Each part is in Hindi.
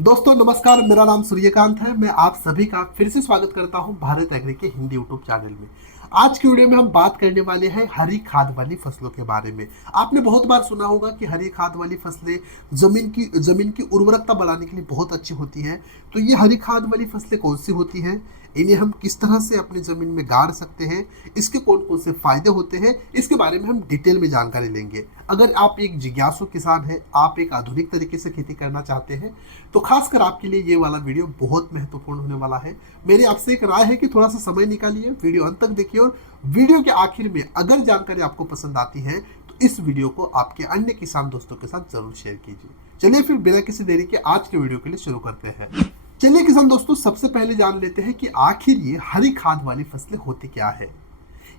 दोस्तों नमस्कार, मेरा नाम सूर्यकांत है। मैं आप सभी का फिर से स्वागत करता हूं भारत एग्री के हिंदी यूट्यूब चैनल में। आज की वीडियो में हम बात करने वाले हैं हरी खाद वाली फसलों के बारे में। आपने बहुत बार सुना होगा कि हरी खाद वाली फसलें जमीन की उर्वरकता बढ़ाने के लिए बहुत अच्छी होती हैं। तो ये हरी खाद वाली फसलें कौन सी होती हैं, इन्हें हम किस तरह से अपनी जमीन में गाड़ सकते हैं, इसके कौन कौन से फायदे होते हैं, इसके बारे में हम डिटेल में जानकारी लेंगे। अगर आप एक जिज्ञासु किसान हैं, आप एक आधुनिक तरीके से खेती करना चाहते हैं, तो खासकर आपके लिए ये वाला वीडियो बहुत महत्वपूर्ण होने वाला है। मेरी आपसे एक राय है कि थोड़ा सा समय निकालिए, वीडियो अंत तक देखिए और वीडियो के आखिर में अगर जानकारी आपको पसंद आती है तो इस वीडियो को आपके अन्य किसान दोस्तों के साथ जरूर शेयर कीजिए। चलिए फिर बिना किसी देरी के आज के वीडियो के लिए शुरू करते हैं। चलिए किसान दोस्तों, सबसे पहले जान लेते हैं कि आखिर ये हरी खाद वाली फसलें होती क्या है।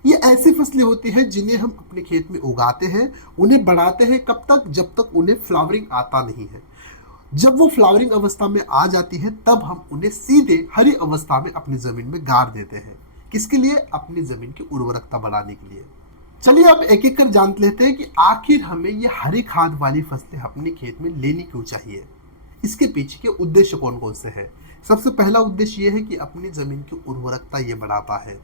ये ऐसी फसलें होती हैं जिन्हें हम अपने खेत में उगाते हैं, उन्हें बढ़ाते हैं कब तक, जब तक उन्हें फ्लावरिंग आता नहीं है। जब वो फ्लावरिंग अवस्था में आ जाती है तब हम उन्हें सीधे हरी अवस्था में अपनी जमीन में गाड़ देते हैं। किसके लिए? अपनी जमीन की उर्वरकता बढ़ाने के लिए। चलिए अब एक एक कर जान लेते हैं कि आखिर हमें ये हरी खाद वाली फसलें अपने खेत में लेनी क्यों चाहिए, इसके पीछे के उद्देश्य कौन कौन से हैं। सबसे पहला उद्देश्य ये है कि अपनी जमीन की उर्वरकता ये बढ़ाता है।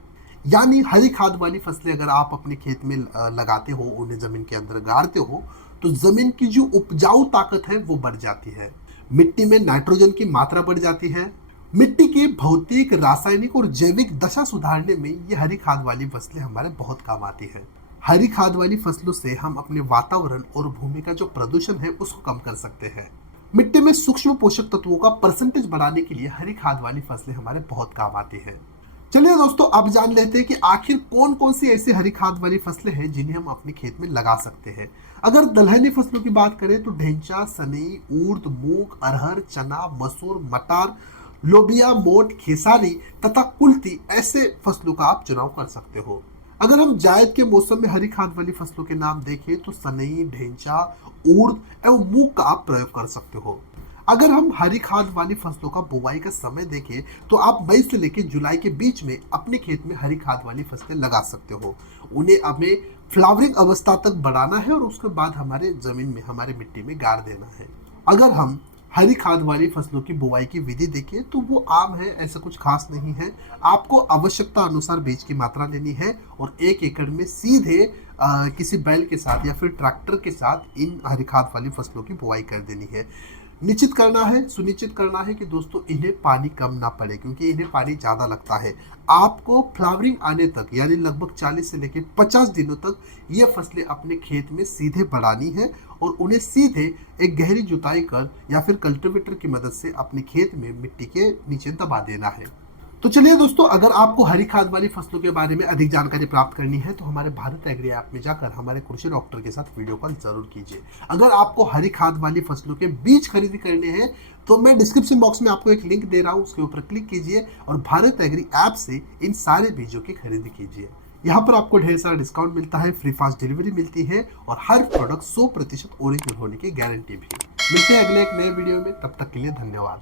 यानी हरी खाद वाली फसलें अगर आप अपने खेत में लगाते हो, उन्हें जमीन के अंदर गाड़ते हो, तो जमीन की जो उपजाऊ ताकत है वो बढ़ जाती है। मिट्टी में नाइट्रोजन की मात्रा बढ़ जाती है। मिट्टी की भौतिक, रासायनिक और जैविक दशा सुधारने में ये हरी खाद वाली फसलें हमारे बहुत काम आती है। हरी खाद वाली फसलों से हम अपने वातावरण और भूमि का जो प्रदूषण है उसको कम कर सकते हैं। मिट्टी में सूक्ष्म पोषक तत्वों का परसेंटेज बढ़ाने के लिए हरी खाद वाली फसलें हमारे बहुत काम आती है। चलिए दोस्तों अब जान लेते हैं कि आखिर कौन कौन सी ऐसी हरी खाद वाली फसलें हैं जिन्हें हम अपने खेत में लगा सकते हैं। अगर दलहनी फसलों की बात करें तो ढेंचा, सनई, उड़द, मूंग, अरहर, चना, मसूर, मटर, लोबिया, मोठ, खेसारी तथा कुल्थी ऐसे फसलों का आप चुनाव कर सकते हो। अगर हम जायद के मौसम में हरी खाद वाली फसलों के नाम देखें तो सनई, ढेंचा, उड़द एवं मूंग का आप प्रयोग कर सकते हो। अगर हम हरी खाद वाली फसलों का बुवाई का समय देखें तो आप मई से लेकर जुलाई के बीच में अपने खेत में हरी खाद वाली फसलें लगा सकते हो। उन्हें हमें फ्लावरिंग अवस्था तक बढ़ाना है और उसके बाद हमारे जमीन में, हमारे मिट्टी में गाड़ देना है। अगर हम हरी खाद वाली फसलों की बुवाई की विधि देखें तो वो आम है, ऐसा कुछ खास नहीं है। आपको आवश्यकता अनुसार बीज की मात्रा लेनी है और 1 एकड़ में सीधे किसी बैल के साथ या फिर ट्रैक्टर के साथ इन हरी खाद वाली फसलों की बुवाई कर देनी है। सुनिश्चित करना है कि दोस्तों इन्हें पानी कम ना पड़े, क्योंकि इन्हें पानी ज़्यादा लगता है। आपको फ्लावरिंग आने तक यानी लगभग 40 से लेकर 50 दिनों तक ये फसलें अपने खेत में सीधे बढ़ानी है और उन्हें सीधे एक गहरी जुताई कर या फिर कल्टीवेटर की मदद से अपने खेत में मिट्टी के नीचे दबा देना है। तो चलिए दोस्तों, अगर आपको हरी खाद वाली फसलों के बारे में अधिक जानकारी प्राप्त करनी है तो हमारे भारत एग्री ऐप में जाकर हमारे कृषि डॉक्टर के साथ वीडियो कॉल जरूर कीजिए। अगर आपको हरी खाद वाली फसलों के बीज खरीदी करने हैं तो मैं डिस्क्रिप्शन बॉक्स में आपको एक लिंक दे रहा हूँ, उसके ऊपर क्लिक कीजिए और भारत एग्री ऐप से इन सारे बीजों की खरीदी कीजिए। यहाँ पर आपको ढेर सारा डिस्काउंट मिलता है, फ्री फास्ट डिलीवरी मिलती है और हर प्रोडक्ट 100% ओरिजिनल होने की गारंटी भी। मिलते हैं अगले एक नए वीडियो में, तब तक के लिए धन्यवाद।